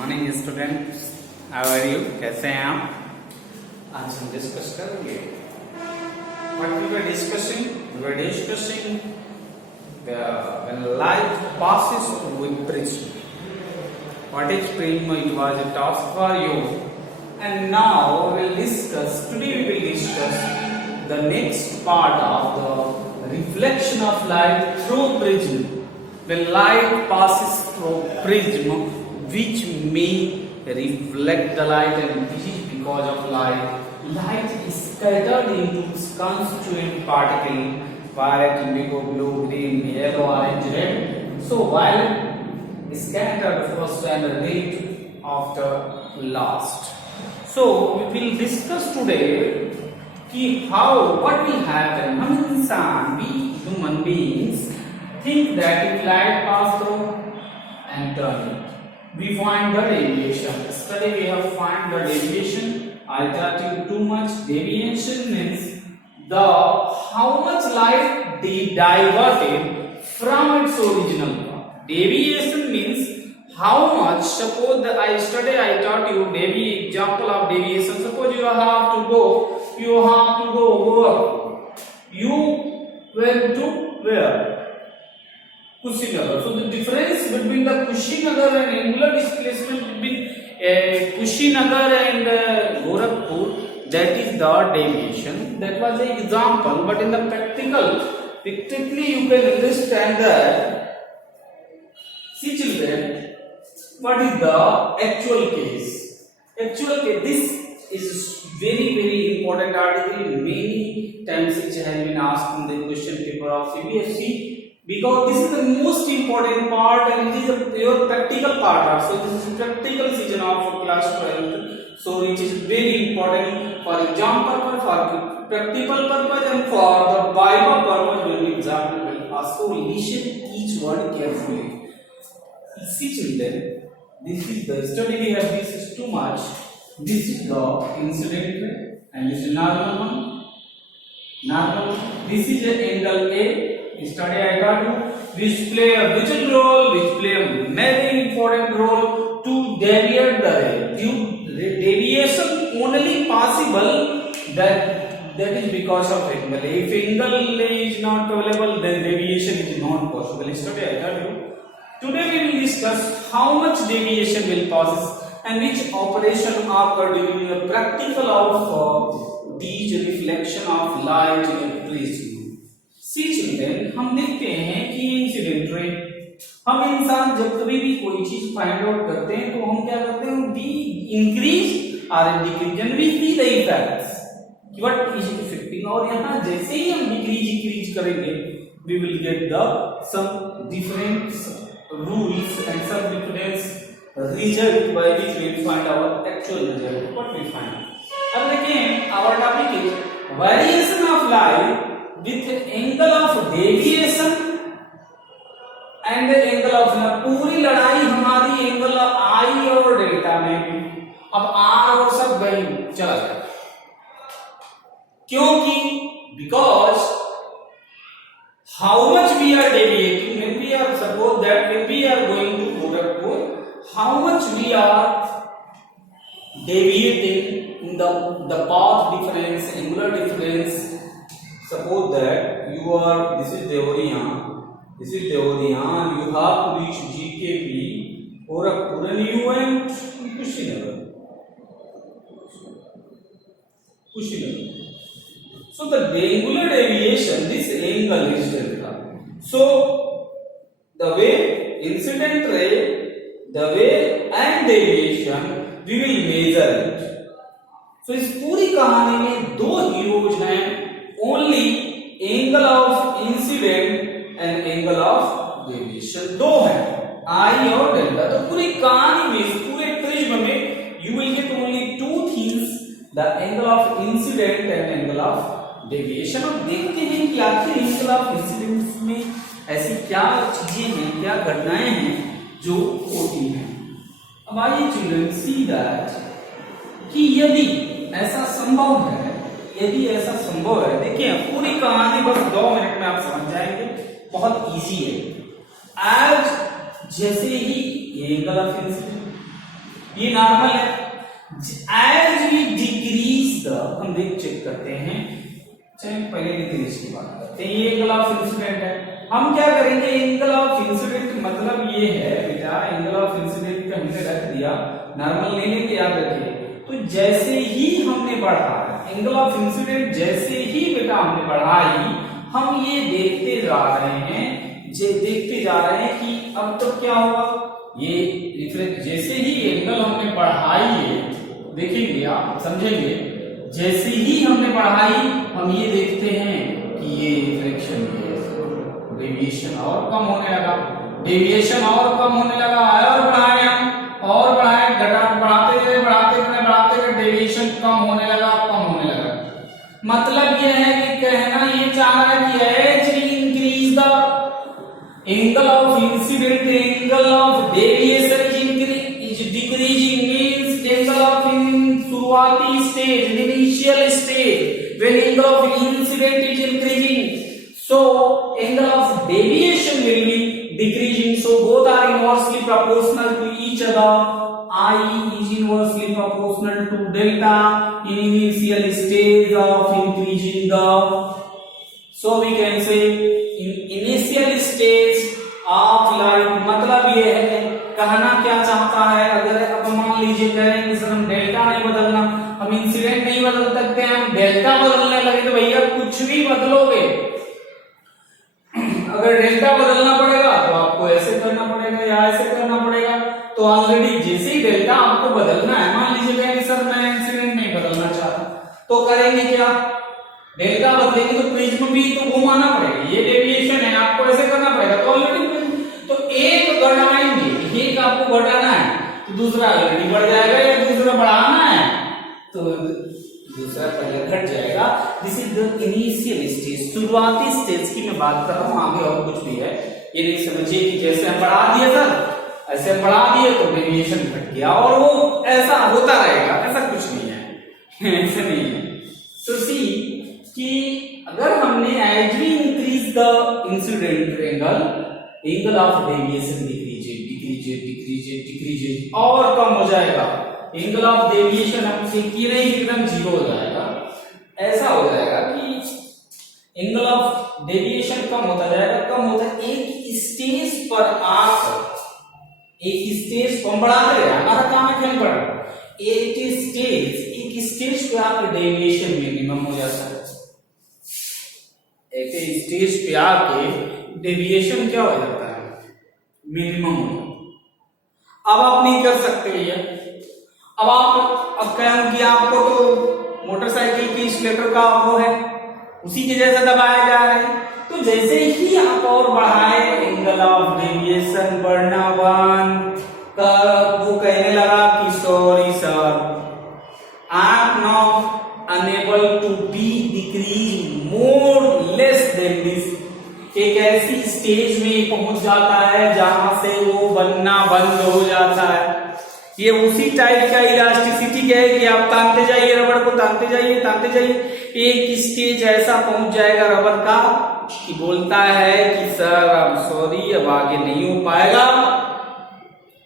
Morning students, how are you? कैसे हैं आप? आज हम डिस्कस करेंगे what we were discussing when light passes with prism. What is prism? It was a task for you, and now we will discuss. Today we will discuss the next part of the reflection of light through prism. When light passes through prism, which may reflect the light, and this is because of light is scattered into its constituent particle: violet, indigo, blue, green, yellow, orange, red. So violet is scattered first and red after last. So we will discuss today what will happen. We human beings think that if light pass through and turn it, we find the deviation. Yesterday we have find the deviation. I thought you too much. Deviation means the how much light diverted from its original path. Deviation means how much. Suppose that yesterday I taught you example of deviation. Suppose you have to go up. You went to where? Kushinagar. So the difference between the Kushinagar and angular displacement between Kushinagar and Gorakhpur, that is the deviation. That was the example, but in the practically you can understand that. See children, what is the actual case? This is very important article. Many times it has been asked in the question paper of CBSE. Because this is the most important part and it is your practical part also. This is practical season of class 12. So it is very important for exam purpose, for practical purpose, and for the Viva purpose when example will ask. So listen each word carefully. See children, this is the study we have. This is too much. This is the incident ray and this is normal one. This is the angle A. Yesterday I taught you which play a vital role, which play a very important role to deviate the ray. Deviation only possible that is because of angle. If angle is not available, then deviation is not possible. Yesterday I taught you. Today we will discuss how much deviation will pass and which operation occur during the practical of these reflection of light in a prism. See children, हम देखते हैं कि incident ray, हम इंसान जब कभी भी कोई चीज फाइंड आउट करते हैं तो हम क्या करते हैं, वी इंक्रीज और decrease and we see the effects कि व्हाट इज इफेक्टिंग. और यहाँ जैसे ही हम डिक्रीज करेंगे we will get the some different rules and some different result by which we will find our actual result. What we find, अब देखिए our topic is variation of light with angle of deviation and the angle of पूरी लड़ाई हमारी angle आई और delta में. अब are और सब गई चला गया, क्योंकि because how much we are deviating when we are suppose that when we are going to Gorakhpur, how much we are deviating in the path difference, angular difference. Suppose that you are, this is Deoria, and you have to reach GKP Gorakhpur and you went Kushinagar. So the angular deviation, this angle is delta. So the way incident ray, the way and deviation, we will measure it. So इस पूरी कहानी में दो heroes हैं. Only angle of incident and angle of deviation दो है, I और delta. तो पूरी कहानी में, पूरे प्रिज्म में you will get only two things, the angle of incident and angle of deviation. अब देखते हैं कि आखिर angle of incident में ऐसी क्या चीजें हैं, क्या घटनाएं हैं जो होती हैं. अब आइए चिल्ड्रन सी दैट कि यदि ऐसा संभव है, देखिए पूरी कहानी बस 2 मिनट में आप समझ जाएंगे, बहुत इजी है. आज जैसे ही एंगल ऑफ इंसिडेंट ये नॉर्मल है। एज वी डिक्रीज द, हम देख चेक करते हैं, चलिए पहले डिक्रीज की बात करते हैं। ये एंगल ऑफ इंसिडेंट है, हम क्या करेंगे, एंगल ऑफ इंसिडेंट मतलब ये है बेटा, एंगल ऑफ इंसिडेंट पे हमने रख दिया, नॉर्मल नहीं लेके याद रखिए। तो जैसे ही हमने बढ़ा एंगल ऑफ इंसिडेंट, जैसे ही बेटा हमने बढ़ाई, हम ये देखते जा रहे हैं, देखते जा रहे हैं कि अब तो क्या हुआ, ये रिफ्लेक्ट, जैसे ही एंगल हमने बढ़ाई है, देखेंगे आप समझेंगे, जैसे ही हमने बढ़ाई हम ये देखते हैं कि ये रिफ्लेक्शन, डेविएशन और कम होने लगा, डेविएशन और कम होने लगा, और बढ़ाए हम और बढ़ाए, घटा बढ़ाते गए डेविएशन कम होने लगा, कम होने लगा। मतलब यह है कि कहना ये चाह रहा है कि as we increase the angle of incident, angle of deviation is decreasing, means angle of शुरुआती stage, initial stage, when angle of incident is increasing, so angle of deviation will be decreasing, so both are inversely proportional to each other. I is inversely proportional to delta in initial stage of increasing the, so we can say in initial stage of life, मतलब ये है, कहना क्या चाहता है, अगर अब मान लीजिए कहें सर हम डेल्टा नहीं बदलना, हम इंसिडेंट नहीं बदल सकते हैं, हम डेल्टा बदलने लगे, तो भैया कुछ भी बदलोगे, अगर डेल्टा बदलना पड़ेगा तो आपको ऐसे करना पड़ेगा या ऐसे करना पड़ेगा। तो ऑलरेडी जैसे ही डेल्टा आपको बदलना है, मान लीजिए कहेंगे सर मैं इंसिडेंट नहीं बदलना चाहता, तो करेंगे क्या, डेल्टा बदलेंगे तो प्रिज्म भी तो घुमाना पड़ेगा, ये डेविएशन है, आपको ऐसे करना पड़ेगा, तो ऑलरेडी तो एक घटाएंगे, एक आपको घटाना है तो दूसरा ऑलरेडी बढ़ जाएगा, या दूसरा बढ़ाना है तो दूसरा पहले घट जाएगा। This is the initial stage, शुरुआती स्टेज की मैं बात कर रहा हूं, आगे और कुछ भी है ये नहीं समझिए कि जैसे हम बढ़ा दिए सर, ऐसे हम बढ़ा दिए तो डेविएशन घट गया और वो ऐसा होता रहेगा, ऐसा कुछ नहीं है ऐसा नहीं है। सो सी कि अगर हमने as we increase the incident angle of deviation decrease और कम हो जाएगा, एंगल ऑफ डेविएशन हमसे की नहीं एकदम जीरो हो जाएगा, ऐसा हो जाएगा कि एंगल ऑफ डेविएशन कम होता जाएगा, कम होता है, एक स्टेज पर आकर, एक स्टेज को हम बढ़ाते रहे, हमारा काम है कि हम बढ़ा, एक स्टेज पे आकर डेविएशन मिनिमम हो जाता है, एक स्टेज पे आके डेविएशन क्या हो जाता है, मिनिमम हो जाता है। अब आप नहीं कर सकते ये, अब कहूं कि आपको तो मोटरसाइकिल के स्लेटर का वो है, उसी के जैसा दबाया जा रहा है, तो जैसे ही आप और बढ़ाए एंगल ऑफ डेविएशन बढ़ना बंद कर, वो कहने लगा कि sorry sir I am not unable to be decrease more less than this, एक ऐसी स्टेज में पहुंच जाता है जहां से वो बनना बंद हो जाता है। ये उसी टाइप का इलास्टिसिटी क्या है कि आप तानते जाइए, रबड़ को तानते जाइए, एक स्टेज ऐसा पहुंच जाएगा रबड़ का कि बोलता है कि सर अब सॉरी अब आगे नहीं हो पाएगा,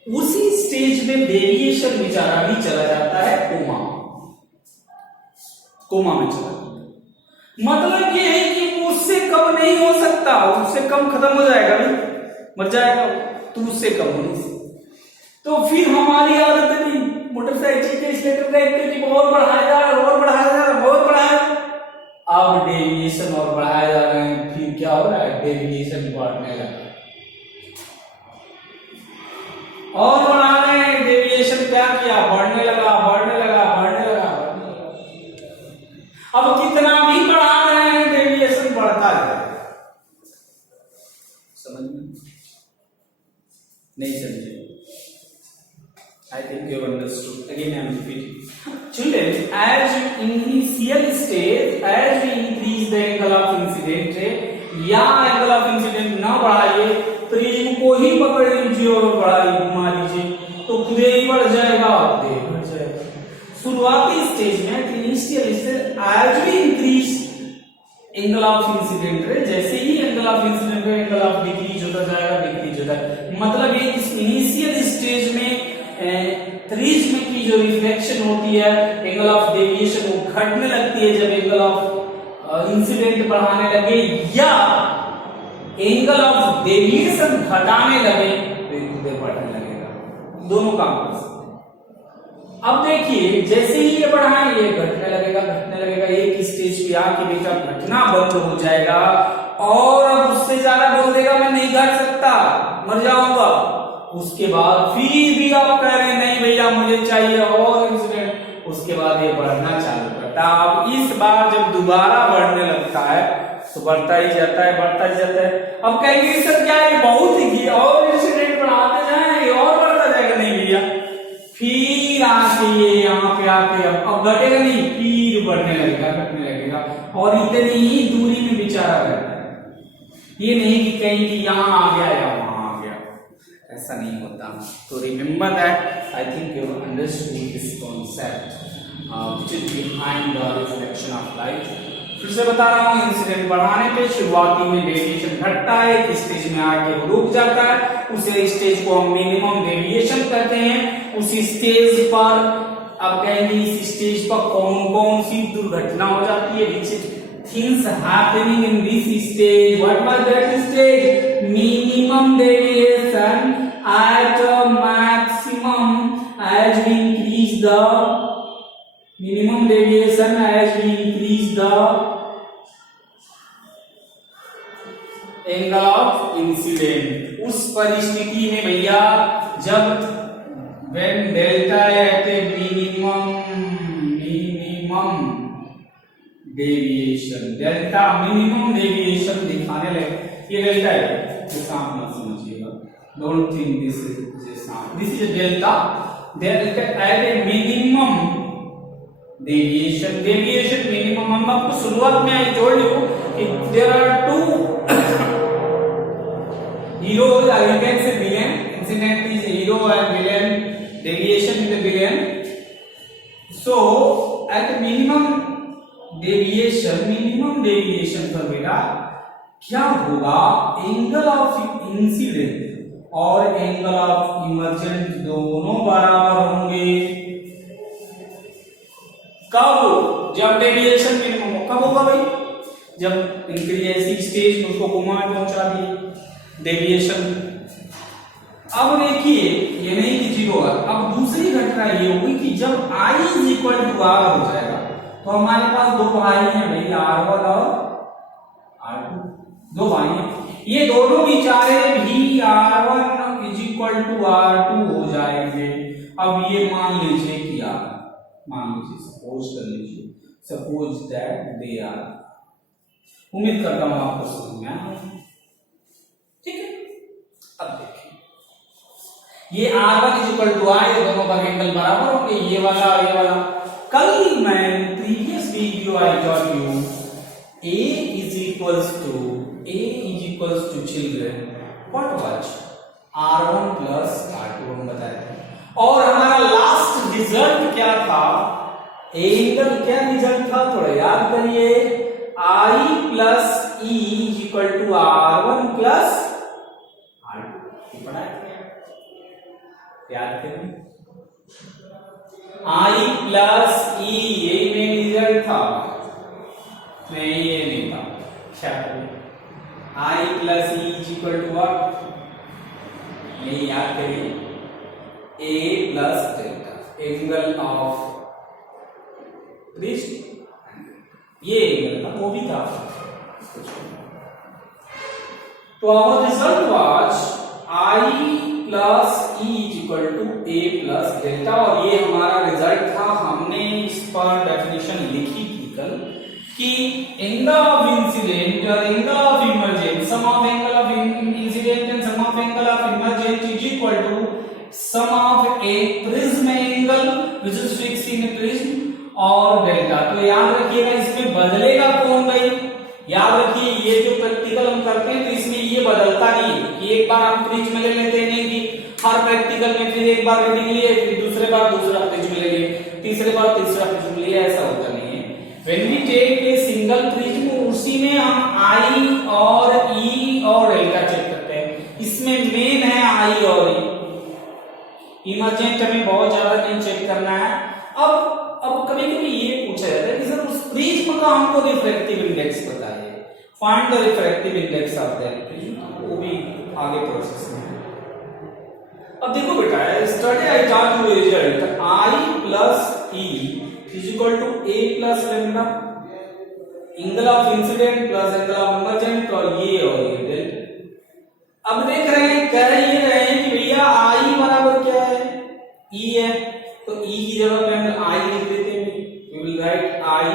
उसी स्टेज में डेविएशन बेचारा भी चला जाता है कोमा में चला जाता है। मतलब ये है कि वो उससे कम नहीं हो सकता, उससे कम खत्म हो जाएगा भाई, मर जाएगा तो उससे कम नहीं। तो फिर हमारी आदत थी मोटरसाइकिल के स्लेटर का एक्टिविटी और बढ़ाया जा रहा है, अब डेविएशन और बढ़ाया जा रहे हैं, फिर क्या हो रहा है, डेविएशन बढ़ने लगा और बढ़ा रहे हैं, डेविएशन क्या किया, बढ़ने लगा। अब कितना भी बढ़ा रहे हैं डेविएशन बढ़ता जाएगा, समझ में नहीं समझे? I think you understood. Again, I am repeating. Children, as you initial stage, as we increase the angle of incident rate, या angle of incident ना बढ़ाइए, प्रिज्म को ही पकड़ लीजिए और बढ़ाइए, घुमा लीजिए, तो खुद ही बढ़ जाएगा, बढ़ जाएगा। शुरुआती स्टेज में initial stage, as we increase angle of incident ray, जैसे ही angle of incident ray angle of decrease होता जाएगा, मतलब ये इस इनिशियल स्टेज में 3 जो रिफ्लेक्शन होती है, एंगल ऑफ डेविएशन वो घटने लगती है जब एंगल ऑफ इंसिडेंट बढ़ाने लगे, या एंगल ऑफ डेविएशन घटाने लगे तो ये बढ़ने लगेगा। दोनों काम कर सकते हैं। अब देखिए जैसे ही ये बढ़ाएं ये घटने लगेगा, घटने लगेगा, एक स्टेज पे आके बेटा घटना बंद हो जाएगा और अब उससे ज्यादा बोल देगा मैं नहीं घट सकता, मर जाऊंगा। उसके बाद फिर भी आप कह रहे हैं नहीं भैया मुझे चाहिए और इंसिडेंट, उसके बाद ये बढ़ना चालू करता है। अब इस बार जब दोबारा बढ़ने लगता है तो बढ़ता ही जाता है, बढ़ता ही जाता है। अब कहेंगे सर क्या है बहुत ही और इंसिडेंट बढ़ाते जाएंगे और बढ़ता जाएगा, नहीं भैया फिर आके ये यहाँ पे आके अब घटेगा नहीं, फिर बढ़ने लगेगा, घटने लगेगा और इतनी ही दूरी में बेचारा रहता है। ये नहीं कि कहीं कि यहाँ आ गया या वहां आ गया, ऐसा नहीं होता। तो remember that, I think you understood this concept which is behind the reflection of light. फिर से बता रहा हूँ, इंसिडेंट बढ़ाने पे शुरुआती में डेविएशन घटता है, एक स्टेज में आके वो रुक जाता है, उसे स्टेज को हम मिनिमम डेविएशन कहते हैं। उसी स्टेज पर अब कहेंगे इस स्टेज पर कौन कौन सी दुर्घटना हो जाती है, which things happening in this stage. What was that stage? Minimum deviation at a maximum as we increase the minimum deviation as we increase the angle of incident। उस परिस्थिति में भैया जब when delta at a minimum deviation, delta minimum deviation दिखाने लगे, ये delta है, तो सांप मत समझिएगा, डोंट थिंक दिस इज सांप, this is delta, delta at a minimum deviation, deviation minimum. हम आपको शुरुआत में आई टोल्ड यू कि there are two heroes, you can say villain, incident is hero and villain, deviation is the villain। so at minimum deviation पर बेटा क्या होगा, angle of incident और एंगल ऑफ इमर्जेंट दोनों बराबर होंगे। कब? जब डेविएशन मिनिमम हो। कब होगा भाई? जब इंक्रीज ऐसी स्टेज में उसको घुमा पहुंचा दिए डेविएशन। अब देखिए ये नहीं कि जीरो है, अब दूसरी घटना ये हुई कि जब I is equal to R हो जाएगा तो हमारे पास दो भाई हैं भाई, R1 और R2, दो भाई हैं, ये दोनों बेचारे भी R1 is equal to R2 हो जाएंगे। अब ये मान लीजिए कि मान लीजिए सपोज कर लीजिए, सपोज दैट दे आर, उम्मीद करता हूं आपको समझ में आया, ठीक है। अब देखिए ये R1 is equal to I, दोनों का एंगल बराबर होंगे, ये वाला और ये वाला। कल मैं previous video I taught you A is equals to children what was R1 plus R2 हम बताए थे, और हमारा लास्ट रिजल्ट क्या था, एंगल क्या रिजल्ट था थोड़ा याद करिए, I plus E is equal to R1 plus R2, पढ़ा याद करिए, I प्लस E ये मेन रिजल्ट था, नहीं ये नहीं था, क्या करें, I plus E is equal to what, नहीं याद करिए, A plus delta, angle of prism, ये एंगल था, वो भी था। तो our result was I plus E is equal to A plus delta, और ये हमारा रिजल्ट था। हमने इस पर डेफिनेशन लिखी थी कल कि एंगल ऑफ इंसिडेंट और angle of emergent, sum of angle of incident and sum of angle of emergent is equal to sum of a prism angle which is fixed in a prism और delta. तो याद रखिएगा इसमें बदलेगा कौन भाई, याद रखिए ये जो प्रैक्टिकल हम करते हैं तो इसमें ये बदलता नहीं है कि एक बार हम प्रिज्म ले लेते हैं, नहीं कि हर प्रैक्टिकल में फिर एक बार रीडिंग लिए, फिर दूसरे बार दूसरा प्रिज्म ले लिए, तीसरे बार तीसरा प्रिज्म लिए, ऐसा होता नहीं है। When we take a single prism उसी में हम I और E और डेल्टा चेक करते हैं, इसमें मेन है I और E, इमरजेंट हमें बहुत ज्यादा नहीं चेक करना है। अब कभी कभी ये पूछा जाता है कि सर उस प्रिज्म का हमको रिफ्रैक्टिव इंडेक्स बताइए, find the refractive index of that prism, वो भी आगे प्रोसेस में है। अब देखो बेटा, study I taught you result I plus E is equal to A plus lambda, angle of incident plus angle of emergent, और ये डेल्टा। अब देख रहे हैं, कह ये रहे हैं कि भैया I बराबर क्या है, E है, तो E की जगह पे हम I लिख देते हैं। We will write I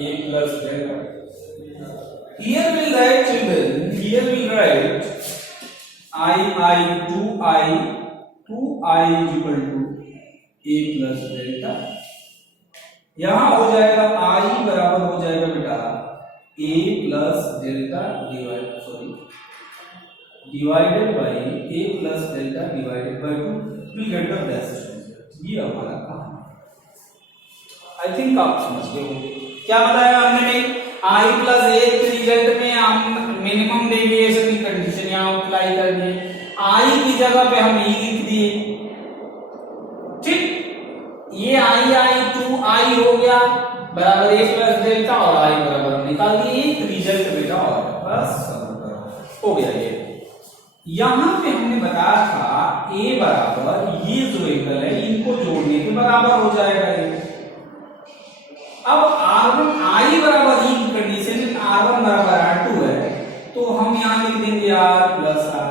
A plus delta. Here we'll write, children, here we'll write I 2I is equal to A plus delta। यहां हो जाएगा I बराबर हो जाएगा बेटा A plus delta divided by A plus delta divided by 2, we'll get the best। ये हमारा काम है। आई थिंक आप समझ गए होंगे क्या बताया हमने। I प्लस A के रिजल्ट में हम मिनिमम डेविएशन की कंडीशन यहां अप्लाई कर दिए, I की जगह पे हम E लिख दिए, ठीक। ये I 2I हो गया बराबर A प्लस डेल्टा, और I बराबर हम निकाल दिए एक रिजल्ट बेटा, और बस हो गया। ये यहां पे हमने बताया था A बराबर ये जो एंगल है इनको जोड़ने के बराबर हो जाएगा ये। अब R1 I बराबर E की कंडीशन R1 बराबर R2 है, तो हम यहां लिख देंगे R प्लस R,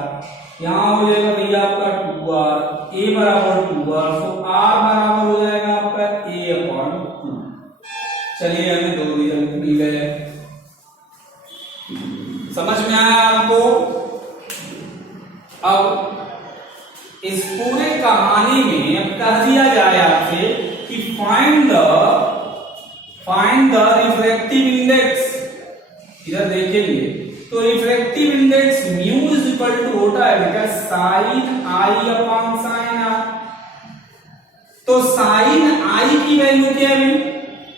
यहां हो जाएगा भैया आपका 2R, A बराबर 2R, तो R बराबर हो जाएगा आपका A/2। चलिए हमें दो रिजल्ट मिल गए, समझ में आया आपको। अब इस पूरे कहानी में अब कह दिया जाए आपसे कि फाइंड द रिफ्रैक्टिव इंडेक्स। इधर देखेंगे तो refractive index mu is equal to होता है बेटा sine I upon sine R। तो साइन I की वैल्यू क्या है,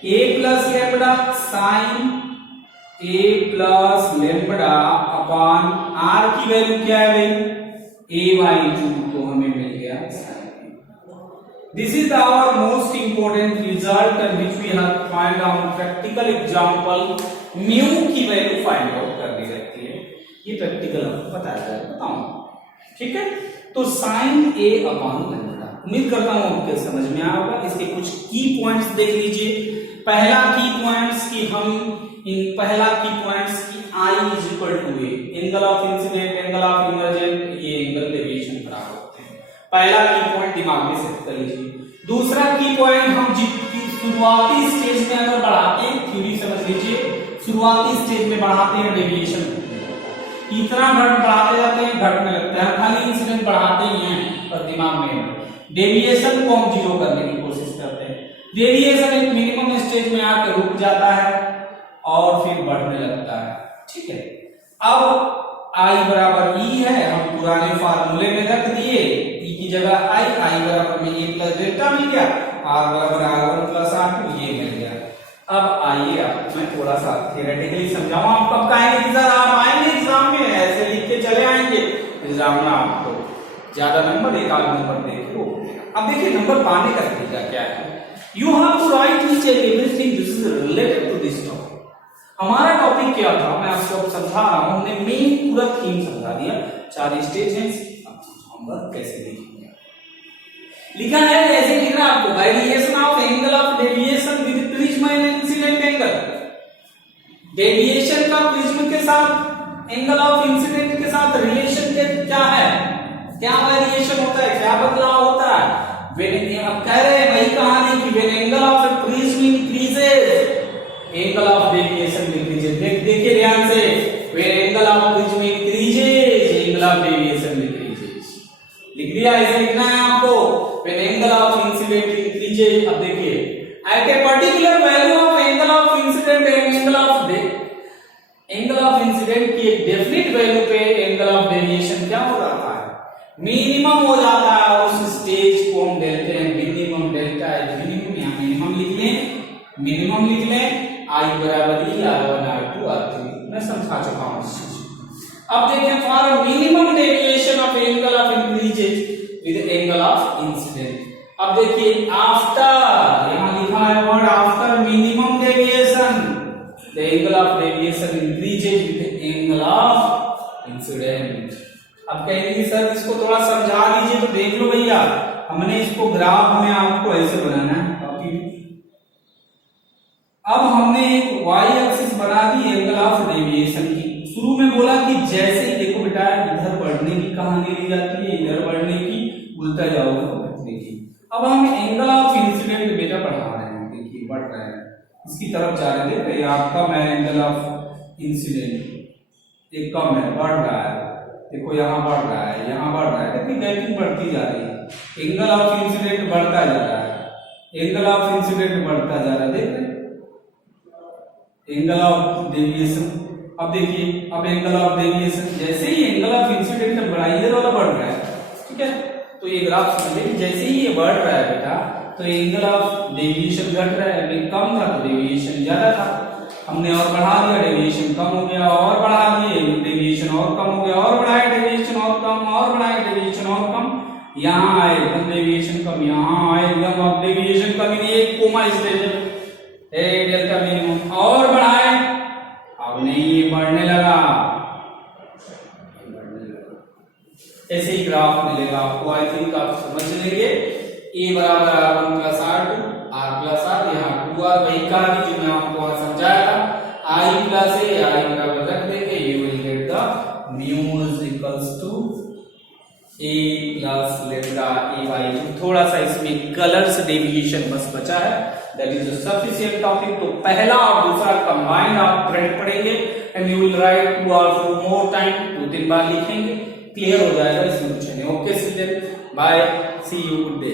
A plus lambda sine A plus lambda upon R की वैल्यू क्या है भाई A/2, तो हमें मिल गया sine. This is our most important result and which we have find out practical example. Mu की वैल्यू फाइंड आउट करनी रहती है, ये प्रैक्टिकल आपको बताया जाएगा, बताऊं, ठीक है। तो साइन A अपॉन लैम्बडा, उम्मीद करता हूं आपको समझ में आया होगा। इसके कुछ की पॉइंट्स देख लीजिए। पहला की पॉइंट्स की I is equal to A, angle of incident angle of emergent, ये एंगल डेविएशन बराबर होते हैं। पहला की पॉइंट दिमाग में सेट कर लीजिए। दूसरा की पॉइंट हम शुरुआती स्टेज में अगर बढ़ाते हैं, थ्योरी समझ लीजिए, शुरुआती स्टेज में बढ़ाते हैं डेविएशन इतना बढ़ाते जाते हैं घटने लगता है, खाली इंसिडेंट बढ़ाते ही हैं और दिमाग में डेविएशन को हम जीरो करने की कोशिश करते हैं। डेविएशन एक मिनिमम स्टेज में आकर रुक जाता है और फिर बढ़ने लगता है, ठीक है। अब I बराबर E है, हम पुराने फार्मूले में रख दिए, E की जगह I बराबर में A प्लस डेल्टा मिल गया, R बराबर R1 प्लस R2 ये मिल गया। अब आइए आप मैं थोड़ा सा थियोरेटिकली समझाऊं। आप कब कहेंगे कि सर आप आएंगे एग्जाम में, ऐसे लिख के चले आएंगे एग्जाम में, आपको ज्यादा नंबर एक आध नंबर देख लो। अब देखिए नंबर पाने का तरीका क्या है। You have to write each and everything this is related to this topic. हमारा टॉपिक क्या था मैं आपको समझा रहा हूं, हमने मेन पूरा थीम समझा दिया, 4 स्टेज हैं, अब समझाऊंगा कैसे लिखेंगे। लिखा है ऐसे लिखना आपको, variation of angle of deviation with prism and incident angle. Deviation का प्रिज्म के साथ एंगल ऑफ इंसिडेंट के साथ रिलेशन क्या है, क्या वेरिएशन होता है, क्या बदलाव होता है। अब कह रहे हैं वही कहानी कि when angle of the prism increases angle of deviation decreases. देखिए ध्यान से, when angle of prism increases angle of deviation decreases. लिख दिया, ऐसे लिखना है आपको, when angle of incident increases. अब देखिए at a particular value of angle of incident and angle of incident की एक डेफिनेट वैल्यू पे एंगल ऑफ डेविएशन क्या हो जाता है, मिनिमम हो जाता है। उस स्टेज को हम कहते हैं मिनिमम डेल्टा। मिनिमम, यहां मिनिमम लिख लें, आई बराबर ई R1 R2 R3 मैं समझा चुका हूं इस चीज। अब देखिए for minimum deviation of angle of increases with angle of incident. अब देखिए आफ्टर, यहां लिखा है word after minimum deviation the angle of deviation increases with angle of incident. अब कहेंगे सर इसको थोड़ा समझा दीजिए, तो देख लो भैया, हमने इसको ग्राफ में आपको ऐसे बनाना है। अब हमने एक y एक्सिस बना दी एंगल ऑफ डेविएशन की। शुरू में बोला कि जैसे ही देखो बेटा इधर बढ़ने की कहानी ली जाती है, इधर बढ़ने की, उल्टा जाओगे तो घटने की। अब हम एंगल ऑफ इंसिडेंट बेटा बढ़ा रहे हैं, देखिए बढ़ रहा है, इसकी तरफ जा रहे हैं। देखिए आप कम है एंगल ऑफ इंसिडेंट, एक कम है, बढ़ रहा है, देखो यहाँ बढ़ रहा है, यहाँ बढ़ रहा है, देखिए गैपिंग बढ़ती जा रही है। एंगल ऑफ इंसिडेंट बढ़ता जा रहा है, एंगल ऑफ इंसिडेंट बढ़ता जा रहा है, देख रहे एंगल ऑफ डेविएशन। अब देखिए अब एंगल ऑफ डेविएशन जैसे ही एंगल ऑफ इंसिडेंट बढ़ा, इधर वाला बढ़ रहा है, ठीक है। तो ये ग्राफ समझिए, जैसे ही ये बढ़ रहा है बेटा तो एंगल ऑफ डेविएशन घट रहा है। अभी कम था तो डेविएशन ज्यादा था, हमने और बढ़ा दिया, डेविएशन कम हो गया, और बढ़ा दिए डेविएशन और कम हो गया, और बढ़ाया डेविएशन और कम, और बढ़ाया डेविएशन और कम। यहाँ आए एकदम डेविएशन कम, यहाँ आए एकदम अब डेविएशन कम, एक कोमा स्टेज है डेल्टा मिनिमम, और बढ़ाए, अब नहीं ये बढ़ने लगा, ऐसे ही ग्राफ मिलेगा आपको। आई थिंक आप समझ लेंगे। ए बराबर R1 plus R2 R plus R, यहाँ 2R वही का भी जो मैं आपको वहां समझाया था, I प्लस A I बराबर रख देंगे, you will get the mu is equals to A plus lambda A by 2। थोड़ा सा इसमें कलर्स डेविएशन बस बचा है, that is the sufficient topic. तो पहला और दूसरा कंबाइंड आप थ्रेड पढ़ेंगे and you will write 2 or 4 more time, 2-3 बार लिखेंगे, क्लियर हो जाएगा, इसमें कुछ नहीं। Okay student, bye, see you, good day.